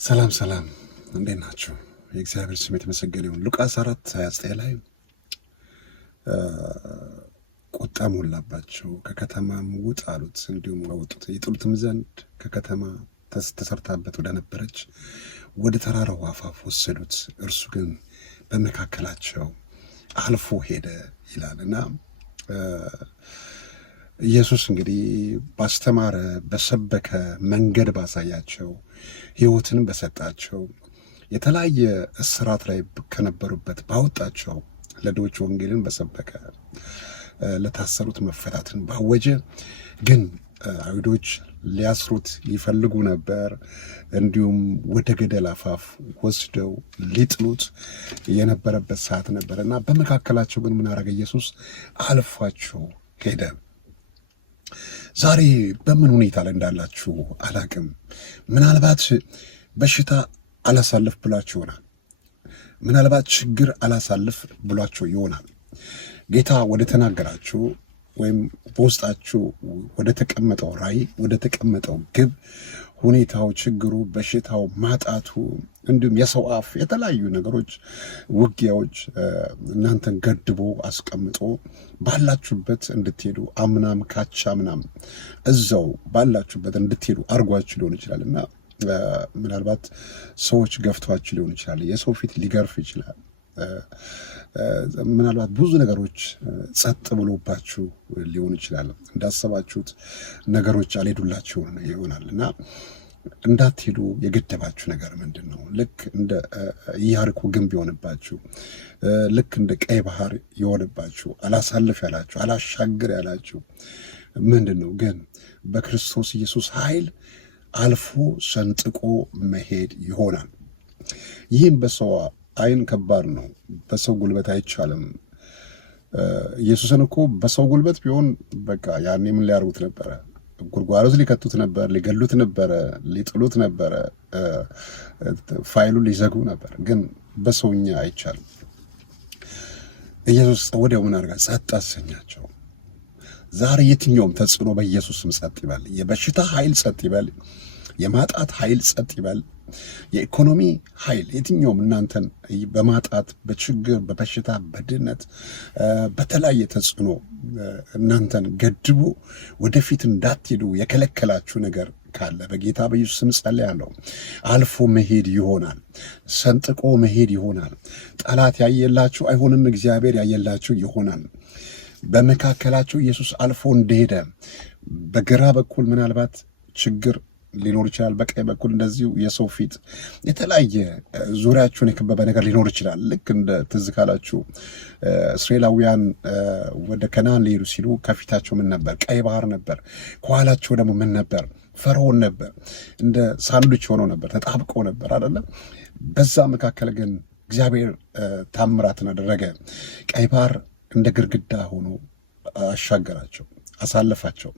ሰላም ሰላም፣ እንዴት ናችሁ? የእግዚአብሔር ስም የተመሰገነ ይሁን። ሉቃስ 4:29 ላይ ቁጣ ሞላባቸው፣ ከከተማም ውጣ አሉት። እንዲሁም አወጡት፣ ይጥሉትም ዘንድ ከከተማ ተሰርታበት ወደ ነበረች ወደ ተራራው አፋፍ ወሰዱት። እርሱ ግን በመካከላቸው አልፎ ሄደ ይላል እና ኢየሱስ እንግዲህ ባስተማረ በሰበከ መንገድ ባሳያቸው ሕይወትን በሰጣቸው የተለያየ እስራት ላይ ከነበሩበት ባወጣቸው ለድሆች ወንጌልን በሰበከ ለታሰሩት መፈታትን ባወጀ ግን አይሁዶች ሊያስሩት ይፈልጉ ነበር። እንዲሁም ወደ ገደል አፋፍ ወስደው ሊጥሉት የነበረበት ሰዓት ነበር እና በመካከላቸው ግን ምን አደረገ? ኢየሱስ አልፏቸው ሄደ። ዛሬ በምን ሁኔታ ላይ እንዳላችሁ አላቅም። ምናልባት በሽታ አላሳልፍ ብሏችሁ ይሆናል። ምናልባት ችግር አላሳልፍ ብሏችሁ ይሆናል። ጌታ ወደ ተናገራችሁ ወይም በውስጣችሁ ወደ ተቀመጠው ራእይ፣ ወደ ተቀመጠው ግብ ሁኔታው፣ ችግሩ፣ በሽታው፣ ማጣቱ እንዲሁም የሰው አፍ የተለያዩ ነገሮች፣ ውጊያዎች እናንተን ገድቦ አስቀምጦ ባላችሁበት እንድትሄዱ አምናም ካቻ ምናም እዛው ባላችሁበት እንድትሄዱ አርጓችሁ ሊሆን ይችላል እና ምናልባት ሰዎች ገፍቷችሁ ሊሆን ይችላል። የሰው ፊት ሊገርፍ ይችላል። ምናልባት ብዙ ነገሮች ጸጥ ብሎባችሁ ሊሆን ይችላል። እንዳሰባችሁት ነገሮች አልሄዱላችሁ ይሆናል እና እንዳትሄዱ የገደባችሁ ነገር ምንድን ነው? ልክ እንደ ኢያሪኮ ግንብ የሆነባችሁ፣ ልክ እንደ ቀይ ባህር የሆነባችሁ፣ አላሳልፍ ያላችሁ፣ አላሻግር ያላችሁ ምንድን ነው? ግን በክርስቶስ ኢየሱስ ኃይል አልፎ ሰንጥቆ መሄድ ይሆናል። ይህም በሰው አይን ከባድ ነው። በሰው ጉልበት አይቻልም። ኢየሱስን እኮ በሰው ጉልበት ቢሆን በቃ ያኔ ምን ሊያርጉት ነበረ? ጉድጓድ ውስጥ ሊከቱት ነበር፣ ሊገሉት ነበረ፣ ሊጥሉት ነበረ፣ ፋይሉን ሊዘጉ ነበር። ግን በሰውኛ አይቻልም። ኢየሱስ ወዲያው ምን አድርጋ ጸጥ አሰኛቸው። ዛሬ የትኛውም ተጽዕኖ በኢየሱስም ጸጥ ይበል። የበሽታ ኃይል ጸጥ ይበል። የማጣት ኃይል ጸጥ ይበል። የኢኮኖሚ ኃይል የትኛውም እናንተን በማጣት በችግር በበሽታ በድህነት በተለያየ ተጽዕኖ እናንተን ገድቦ ወደፊት እንዳትሄዱ የከለከላችሁ ነገር ካለ በጌታ በኢየሱስ ስም ጸልያለሁ። አልፎ መሄድ ይሆናል። ሰንጥቆ መሄድ ይሆናል። ጠላት ያየላችሁ አይሆንም፣ እግዚአብሔር ያየላችሁ ይሆናል። በመካከላችሁ ኢየሱስ አልፎ እንደሄደ በግራ በኩል ምናልባት ችግር ሊኖር ይችላል። በቀኝ በኩል እንደዚሁ የሰው ፊት የተለያየ ዙሪያችሁን የከበበ ነገር ሊኖር ይችላል። ልክ እንደ ትዝ ካላችሁ እስራኤላውያን ወደ ከነዓን ሊሄዱ ሲሉ ከፊታቸው ምን ነበር? ቀይ ባህር ነበር። ከኋላቸው ደግሞ ምን ነበር? ፈርዖን ነበር። እንደ ሳንዱች ሆኖ ነበር፣ ተጣብቀው ነበር አይደለም። በዛ መካከል ግን እግዚአብሔር ታምራትን አደረገ። ቀይ ባህር እንደ ግድግዳ ሆኖ አሻገራቸው፣ አሳለፋቸው።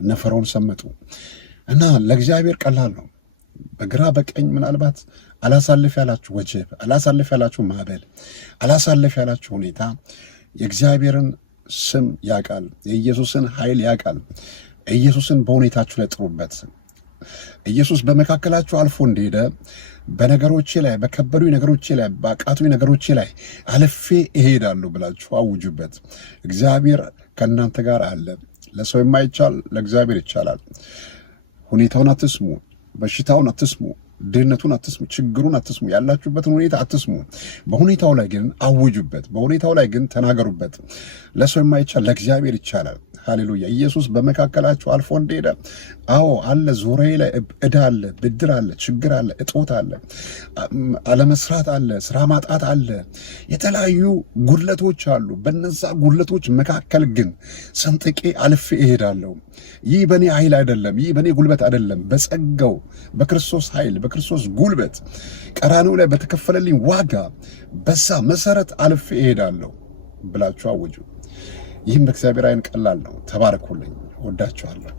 እነ ፈርዖን ሰመጡ። እና ለእግዚአብሔር ቀላል ነው። በግራ በቀኝ ምናልባት አላሳልፍ ያላችሁ ወጀብ፣ አላሳልፍ ያላችሁ ማዕበል፣ አላሳልፍ ያላችሁ ሁኔታ የእግዚአብሔርን ስም ያውቃል፣ የኢየሱስን ኃይል ያውቃል። ኢየሱስን በሁኔታችሁ ላይ ጥሩበት። ኢየሱስ በመካከላችሁ አልፎ እንደሄደ በነገሮቼ ላይ፣ በከበዱ ነገሮቼ ላይ፣ በአቃቱ ነገሮቼ ላይ አልፌ እሄዳለሁ ብላችሁ አውጁበት። እግዚአብሔር ከእናንተ ጋር አለ። ለሰው የማይቻል ለእግዚአብሔር ይቻላል። ሁኔታውን አትስሙ፣ በሽታውን አትስሙ፣ ድህነቱን አትስሙ፣ ችግሩን አትስሙ፣ ያላችሁበትን ሁኔታ አትስሙ። በሁኔታው ላይ ግን አውጁበት። በሁኔታው ላይ ግን ተናገሩበት። ለሰው የማይቻል ለእግዚአብሔር ይቻላል። ሃሌሉያ! ኢየሱስ በመካከላችሁ አልፎ እንደሄደ አዎ አለ። ዙሪያዬ ላይ ዕዳ አለ፣ ብድር አለ፣ ችግር አለ፣ እጦት አለ፣ አለመስራት አለ፣ ስራ ማጣት አለ፣ የተለያዩ ጉድለቶች አሉ። በነዛ ጉድለቶች መካከል ግን ሰንጥቄ አልፌ እሄዳለሁ። ይህ በእኔ ኃይል አይደለም፣ ይህ በእኔ ጉልበት አይደለም፣ በጸጋው በክርስቶስ ኃይል በክርስቶስ ጉልበት ቀራንዮ ላይ በተከፈለልኝ ዋጋ በዛ መሰረት አልፌ እሄዳለሁ ብላችሁ አውጁ። ይህም በእግዚአብሔር ዓይን ቀላል ነው። ተባረኩልኝ። ወዳችኋለሁ።